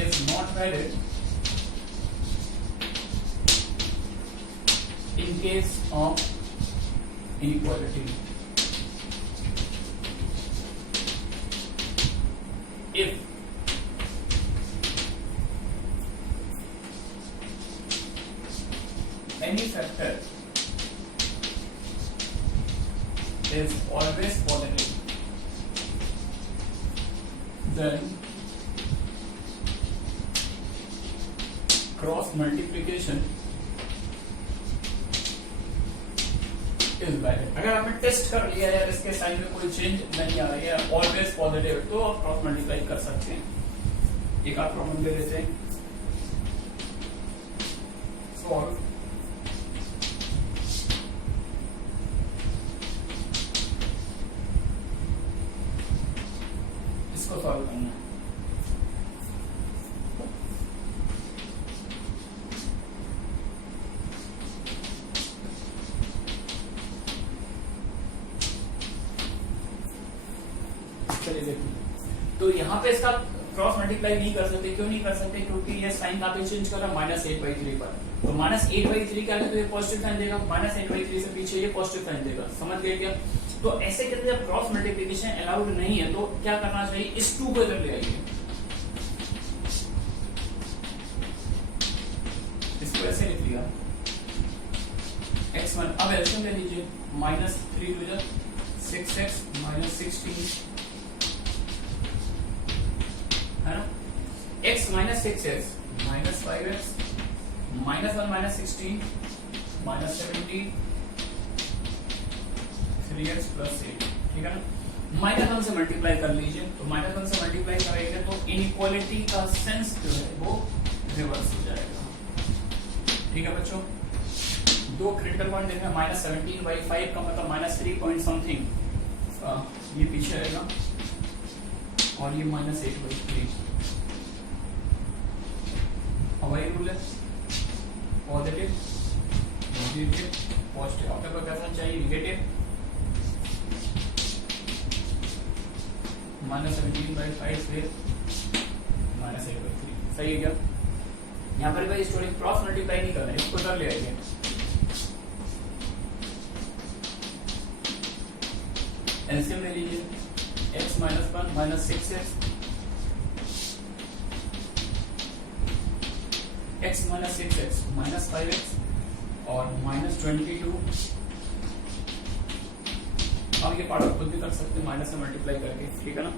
is not valid in case of inequality. If any factor is always positive, then cross multiplication is valid. अगर आपने टेस्ट कर लिया यार इसके साइन में कोई चेंज नहीं आ रहा है, ऑलवेज पॉजिटिव, तो आप क्रॉस मल्टीप्लाई कर सकते हैं। एक आप प्रॉब्लम ले लेते हैं, सॉल्व इसको सॉल्व करना है। तो यहाँ पे इसका क्रॉस मल्टीप्लाई नहीं कर सकते। क्यों नहीं कर सकते? क्योंकि ये साइन कहाँ पे चेंज कर रहा है, -8/3 पर। तो -8/3 क्या है, तो ये पॉजिटिव साइन देगा, -8/3 से पीछे ये पॉजिटिव साइन देगा। समझ गए क्या? तो ऐसे करके जब क्रॉस मल्टीप्लिकेशन अलाउड नहीं है तो क्या करना चाहिए, इस 2 को इधर ले आइए, इसको ऐसे लिख लिया x1। अब एलसीएम ले लीजिए, -3 6x -16 है ना। x -6x -5x -1 -16 -17 3x + 8। ठीक है ना। -1 से मल्टीप्लाई कर लीजिए, तो -1 से मल्टीप्लाई करेंगे तो इनइक्वालिटी का सेंस जो है वो रिवर्स हो जाएगा। ठीक है बच्चों, 2 क्रिटिकल पॉइंट देखना, -17/5 का मतलब -3 पॉइंट समथिंग ये पीछे आएगा और ये -8/3। अब वही रूल है, पॉजिटिव नेगेटिव पॉजिटिव। आपको कैसा चाहिए, नेगेटिव -17/5 से -8/3। सही है क्या? यहाँ पर भाई स्टोरी क्रॉस मल्टीप्लाई नहीं करना है, इसको कर ले आइए। एलसीएम ले लीजिए, x minus 1 minus 6x, x minus 6x minus 5x और माइनस 22। अब ये पार्ट आप खुद भी कर सकते हैं माइनस से मल्टीप्लाई करके, ठीक है ना।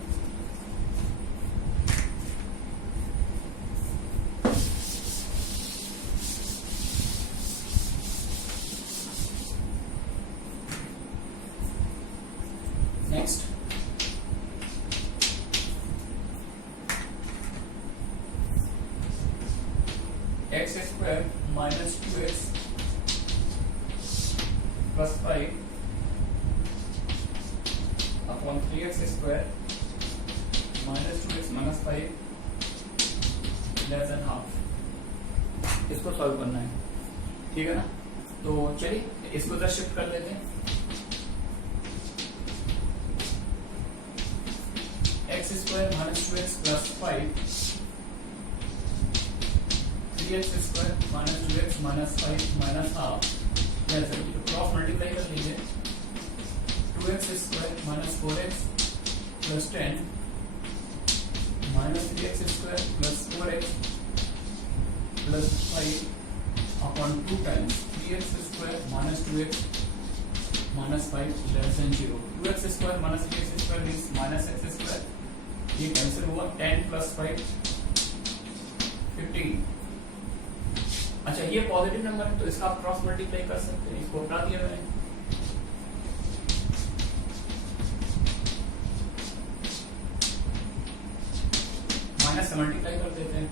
Next x square minus 2x plus 5 upon 3x square minus 2x minus 5 less than half. इसको सॉल्व करना है, ठीक है ना। तो चलिए इसको इधर शिफ्ट कर लेते हैं। X square minus 2x plus 5 3x square minus 2x minus 5 minus half cross multiply कर लीजिए। 2x square minus 4x plus 10 minus 3x square plus 4x plus 5 upon 2 times 3x square minus 2x minus 5 less than 0। 2x square minus 3x square means minus x square, ये cancel हुआ। 10 plus 5 15। अच्छा ये positive number है तो इसका आप cross multiply कर सकते हैं, इसको हटा दिया मैंने। माइनस से मल्टीप्लाई कर देते हैं।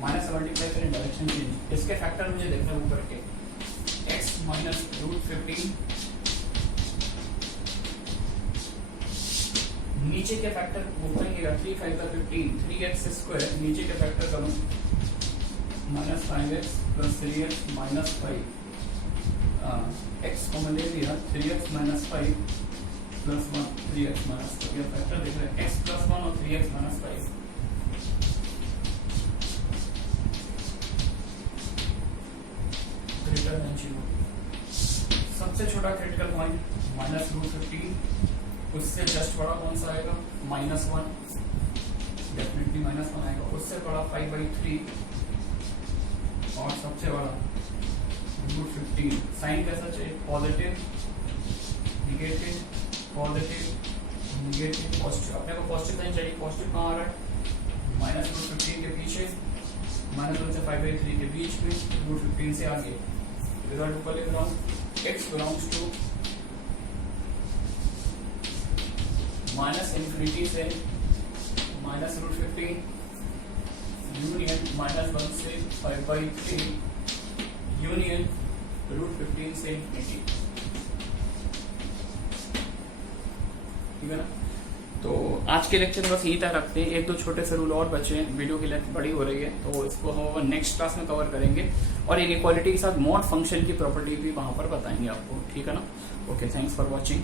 माइनस से मल्टीप्लाई करें, डायरेक्शन चेंज। इसके फैक्टर मुझे देखना है ऊपर के, x माइनस रूट 15, नीचे के फैक्टर ऊपर लिखेगा 3 5 का 15, 3x स्क्वायर नीचे के फैक्टर करूं minus 5x plus 3x minus 5, x common ले लिया 3x minus 5 plus 1 3x minus 5। ये फैक्टर देख रहे हैं x प्लस 1 और 3x माइनस 5 ग्रेटर देन 0। सबसे छोटा क्रिटिकल पॉइंट माइनस रूट 15, उससे जस्ट बड़ा कौन सा आएगा माइनस 1, डेफिनेटली माइनस 1 आएगा। उससे बड़ा 5/3 और सबसे बड़ा रूट 15। साइन कैसा चाहिए, positive negative positive negative positive. अपने को पॉजिटिव साइन चाहिए। पॉजिटिव कहाँ आ रहा है, माइनस रूट 15 के पीछे, माइनस 1 से 5/3 के बीच में, रूट 15 से आगे। रिजल्ट ऊपर लिख रहा हूँ, x belongs to minus infinity से माइनस रूट 15 यूनियन माइनस 1 से 5/3 यूनियन रूट 15 से इन्फिनिटी, ठीक है ना। तो आज के लेक्चर बस यही तक रखते हैं। 1-2 छोटे से रूल और बचे हैं, वीडियो की लेंथ बड़ी हो रही है तो इसको हम नेक्स्ट क्लास में कवर करेंगे और इनइक्वालिटी के साथ मॉड फंक्शन की प्रॉपर्टी भी वहां पर बताएंगे आपको, ठीक है ना। Okay, thanks for watching.